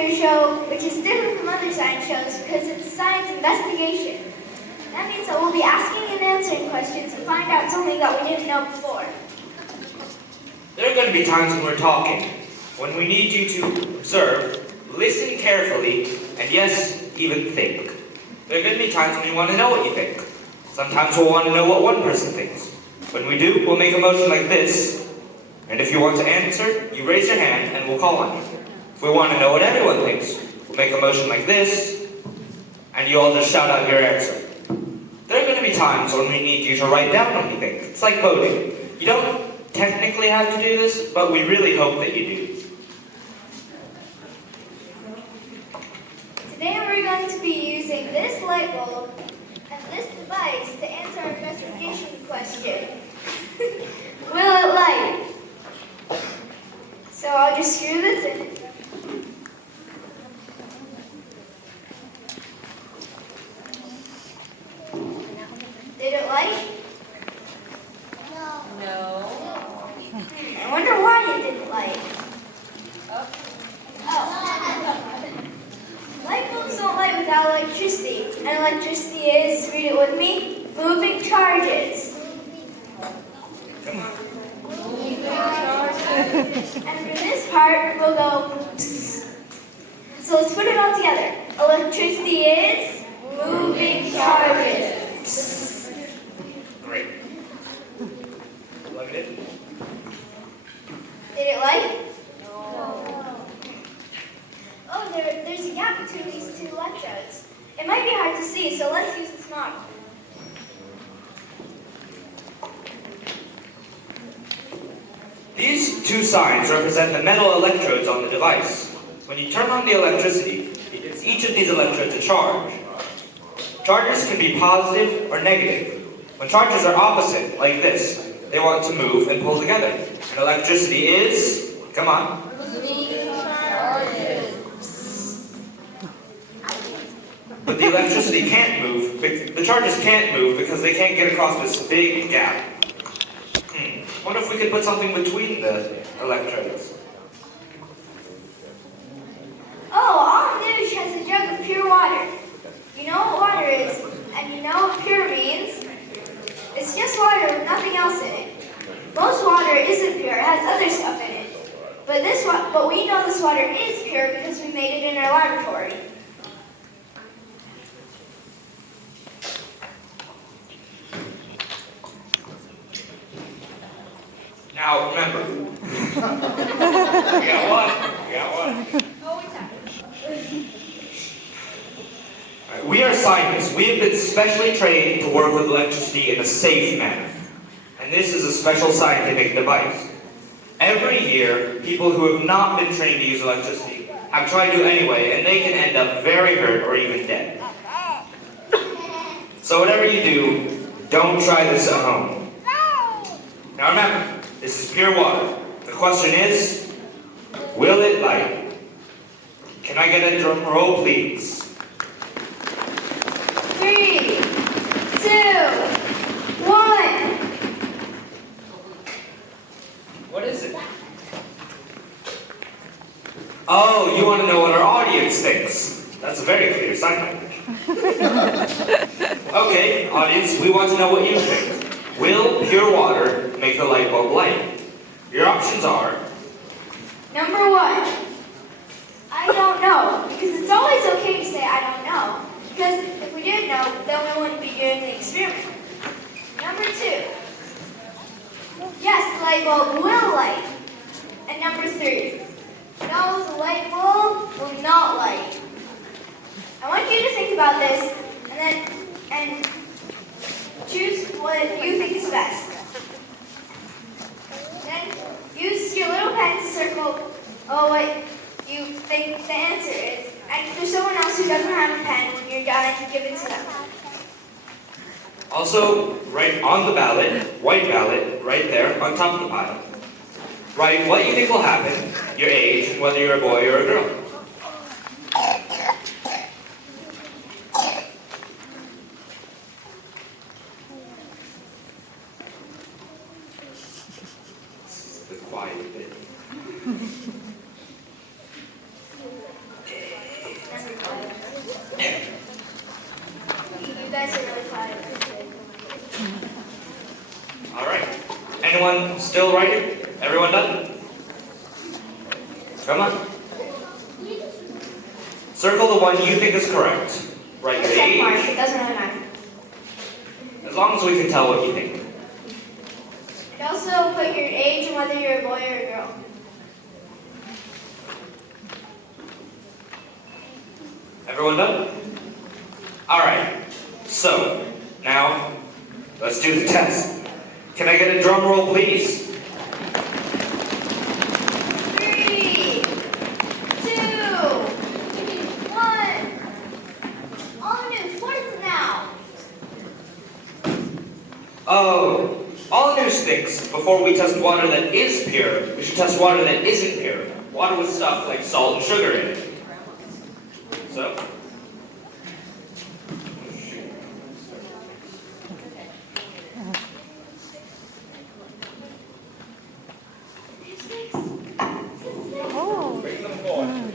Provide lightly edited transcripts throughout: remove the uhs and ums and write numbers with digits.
new show, which is different from other science shows because it's a science investigation. That means that we'll be asking and answering questions to find out something that we didn't know before. There are going to be times when we're talking, when we need you to observe, listen carefully, and yes, even think. There are going to be times when we want to know what you think. Sometimes we'll want to know what one person thinks. When we do, we'll make a motion like this, and if you want to answer, you raise your hand and we'll call on you. If we want to know what everyone thinks, we'll make a motion like this, and you all just shout out your answer. There are going to be times when we need you to write down what you think. It's like voting. You don't technically have to do this, but we really hope that you do. Today we're going to be using this light bulb and this device to answer our investigation question. Will it light? So I'll just screw this in. Did it light? No. I wonder why it didn't light. Oh. Light bulbs don't light without electricity. And electricity is, read it with me, moving charges. And for this part, we'll go psst. So let's put it all together. Electricity is moving charges. Psst. Great. Plug it in. Did it light? Oh, there's a gap between these two electrodes. It might be hard to see, so let's use this model. These two signs represent the metal electrodes on the device. When you turn on the electricity, it gives each of these electrodes a charge. Charges can be positive or negative. When charges are opposite, like this, they want to move and pull together. And electricity is, come on. But the electricity can't move, the charges can't move because they can't get across this big gap. What if we could put something between the electrodes? Oh, Alenoush has a jug of pure water. You know what water is, and you know what pure means? It's just water with nothing else in it. Most water isn't pure, it has other stuff in it. But we know this water is pure because we made it in our laboratory. Now, remember. You got one. You got one. Right, we are scientists. We have been specially trained to work with electricity in a safe manner. And this is a special scientific device. Every year, people who have not been trained to use electricity have tried to anyway, and they can end up very hurt or even dead. So whatever you do, don't try this at home. Now remember, this is pure water. The question is, will it light? Can I get a drum roll, please? 3, 2, 1. What is it? Oh, you want to know what our audience thinks. That's a very clear sign language. Okay, audience, we want to know what you think. Will pure water make the light bulb light? Your options are... Number 1, I don't know, because it's always okay to say I don't know, because if we did know, then we wouldn't be doing the experiment. Number 2, yes, the light bulb will light. And number 3, no, the light bulb will not light. I want you to think about this, and choose what you think is best. Then use your little pen to circle what you think the answer is. And if there's someone else who doesn't have a pen, when you're done, give it to them. Also, write on the ballot, white ballot, right there on top of the pile. Write what you think will happen, your age, and whether you're a boy or a girl. This is the quiet bit. Okay. Anyone still writing? Everyone done? Come on. Circle the one you think is correct. Write your Check mark. age. It doesn't really matter. As long as we can tell what you think. You also put your age and whether you're a boy or a girl. Everyone done? Alright. So, now, let's do the test. Can I get a drum roll, please? 3, 2, 1. Alenoush, what is it now? Oh, Alenoush thinks before we test water that is pure, we should test water that isn't pure. Water with stuff like salt and sugar in it. So? Bring them forward.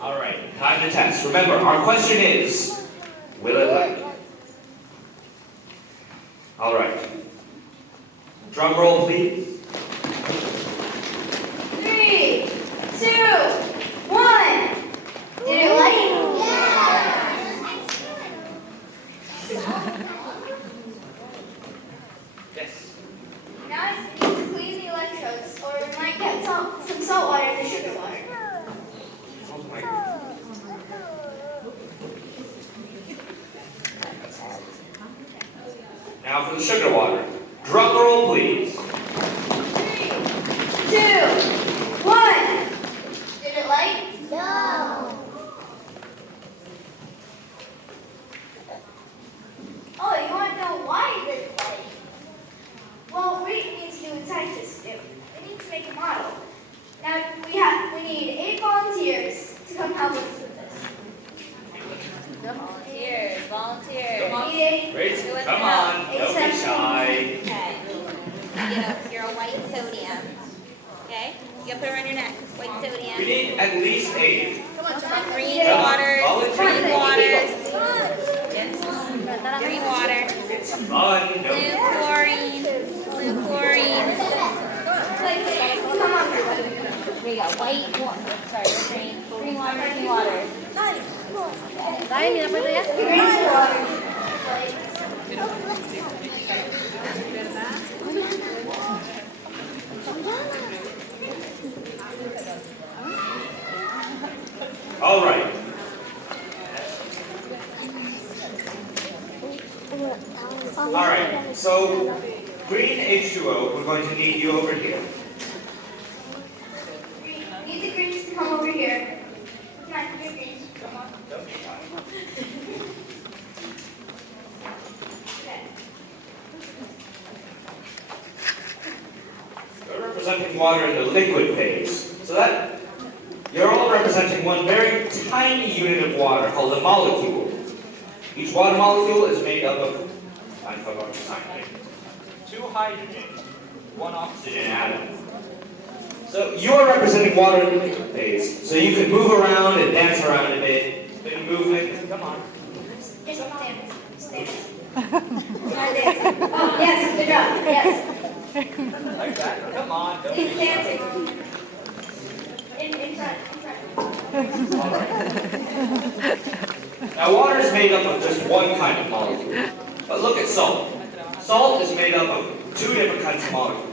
All right, time to test. Remember, our question is, will it light? All right. Drum roll, please. 3, 2, 1. Did it light? Yes. Now I need to clean the electrodes, or we might get some salt water in the sugar water. Oh my God. Now for the sugar water. Drum roll, please. 3, 2, 1. Did it light? No. Oh, you want to know why it didn't light? Well, we need to do what scientists do. We need to make a model. Now we need 8 volunteers to come help us with this. Volunteers. We need Great. Who wants Come to on. help? Don't be shy. Okay. You're a white sodium. Okay? You gotta put it around your neck. White We sodium. need at least 8. Come on, John. Green Come on, waters. volunteer. Green waters. Come on. Green water. It's fun. Blue Don't chlorine. Blue chlorine. Come on, everybody. Here you go. White water. Sorry, green. Green water. Green water. Green water. All right. All right. So, green H2O, we're going to need you over here. Need the greens to come over here. Come on, green. Come on. Don't be shy. Okay. You're representing water in the liquid phase. So that you're all representing one very tiny unit of water called a molecule. Each water molecule is made up of, I forgot to sign it, 2 hydrogens, 1 oxygen atom. So you're representing water in the liquid phase. So you can move around and dance around a bit. Bit of movement. Come on. Just dance. Just dance. Try dancing. Oh, yes, good job. Yes. Like that. Come on. Don't Keep be shy. dancing. In front. All right. Now water is made up of just one kind of molecule. But look at salt. Salt is made up of 2 different kinds of molecules.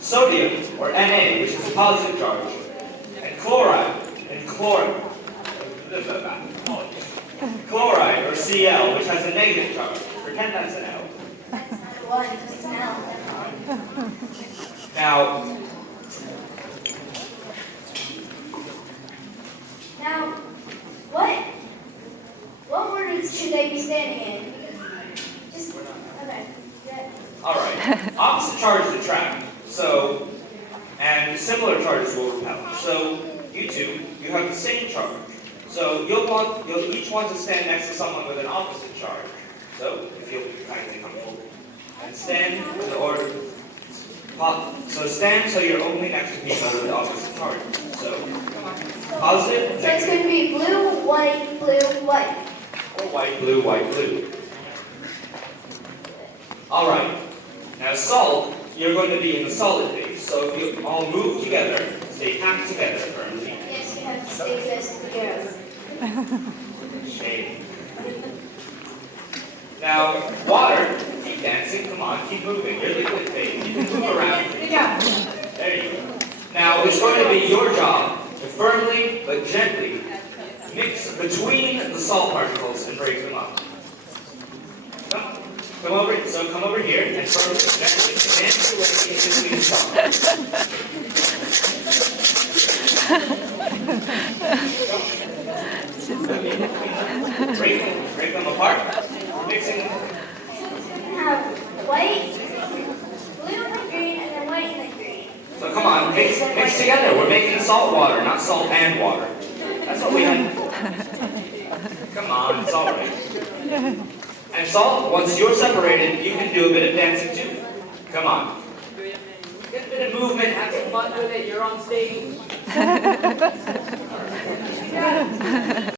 Sodium, or Na, which is a positive charge, and chloride, chloride, or Cl, which has a negative charge. Pretend that's an L. That's not a 1, just an L. Definitely. Now, Now, what words should they be standing in? Just, okay. Good. all right. Opposite charges attract. So, and similar charges will repel. So, you two, you have the same charge. So you'll each want to stand next to someone with an opposite charge. So if you'll kindly come forward and stand so stand so you're only next to people with the opposite charge. So come on. Positive. So it's going to be blue, white, white. Or white, blue, white, blue. All right. Now salt, you're going to be in the solid phase. So if you all move together, stay packed together firmly. Yes, you have to stay close together. Shame. Now, water, keep dancing, come on, keep moving. You're liquid phase. You can move around. Good job. There you go. Now, it's going to be your job to firmly but gently mix between the salt particles and break them up. Come over here and firmly, gently dance your way in between the salt particles. Break them apart. Mixing them. Have white, blue and green, and then white and then green. So come on, mix together. We're making salt water, not salt and water. That's what we had before. Come on, it's all right. And salt, once you're separated, you can do a bit of dancing too. Come on. Get a bit of movement, have some fun with it. You're on stage.